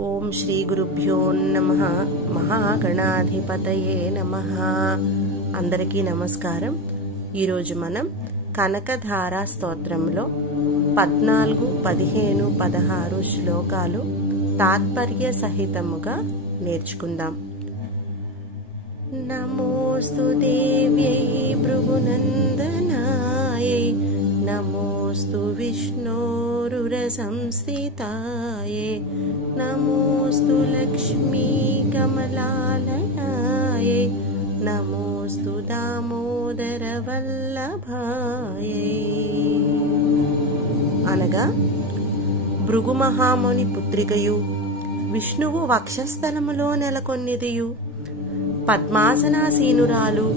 ఓం శ్రీ గురుభ్యో నమః. మహాగణాధిపతయే నమః. అందరికీ నమస్కారం. ఈరోజు మనం కనకధార స్తోత్రంలో 14, 15, 16 శ్లోకాలు తాత్పర్య సహితముగా నేర్చుకుందాం. నమోస్తు దేవ్యై భృగునందనాయై, నమోస్తు విష్ణోరురసంస్థితాయై, నమోస్తు లక్ష్మీ కమలాలయాయై, నమోస్తు దామోదర వల్లభాయై. అనగా భృగు మహాముని పుత్రికయు విష్ణువు వక్షస్థలములో నెలకొన్నిదియు పద్మాసనాసీనురాలు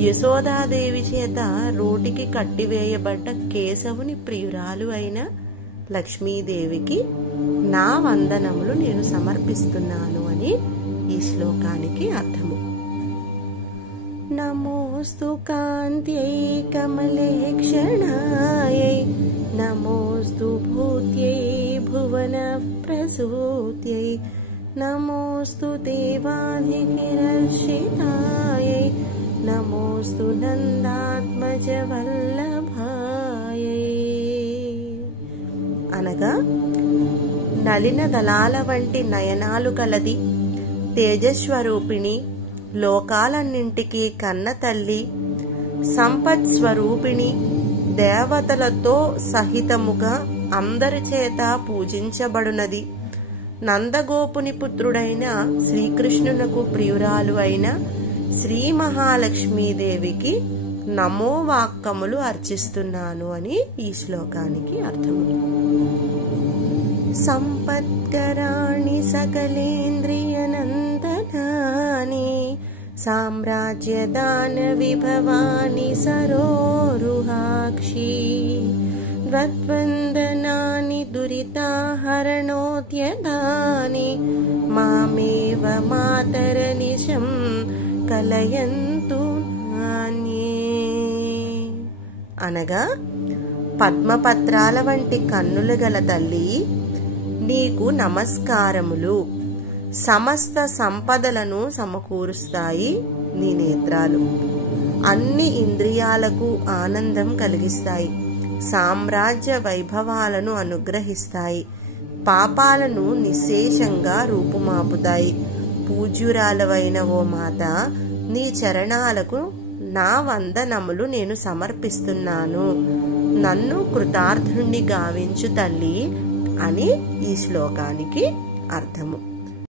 యశోదాదేవి చేత రోటికి కట్టివేయబడ్డ కేశవుని ప్రియురాలు అయిన లక్ష్మీదేవికి నా వందనములు నేను సమర్పిస్తున్నాను అని ఈ శ్లోకానికి అర్థము. నమోస్తు కాంత్యై కమలేక్షణాయై, నమోస్తు భూత్యై భువన ప్రసూత్యై, నమోస్తు దేవాధికిరర్షితాయై, నమోస్తు నందాత్మజ వల్లభాయై. అనగా నలిన దళాల వంటి నయనాలు కలది, తేజస్వరూపిణి, లోకాలన్నింటికీ కన్న తల్లి, సంపత్ స్వరూపిణి, దేవతలతో సహితముగా అందరి చేత పూజించబడునది, నందగోపుని పుత్రుడైన శ్రీకృష్ణునకు ప్రియురాలు అయిన శ్రీ మహాలక్ష్మీదేవికి నమో వాక్కములు అర్చిస్తున్నాను అని ఈ శ్లోకానికి అర్థము. సంపత్కరాణి సకలేంద్రియనందనాని, సామ్రాజ్యదాన విభవాని సరోరుహాక్షి, ద్వందనాని దురితాహరణోద్యదాని, మామేవ మాతరనిశం కలయంతు నాన్యే. అనగా పద్మపత్రాల వంటి కన్నులు గల తల్లి, నీకు నమస్కారములు. సమస్త సంపదలను సమకూరుస్తాయి నీ నేత్రాలు. అన్ని ఇంద్రియాలకు ఆనందం కలిగిస్తాయి. సామ్రాజ్య వైభవాలను అనుగ్రహిస్తాయి. పాపాలను నిశ్శేషంగా రూపుమాపుతాయి. పూజ్యురాలవైన ఓ మాత, నీ చరణాలకు నా వందనములు నేను సమర్పిస్తున్నాను. నన్ను కృతార్థుణ్ణి గావించు తల్లి అని ఈ శ్లోకానికి అర్థము.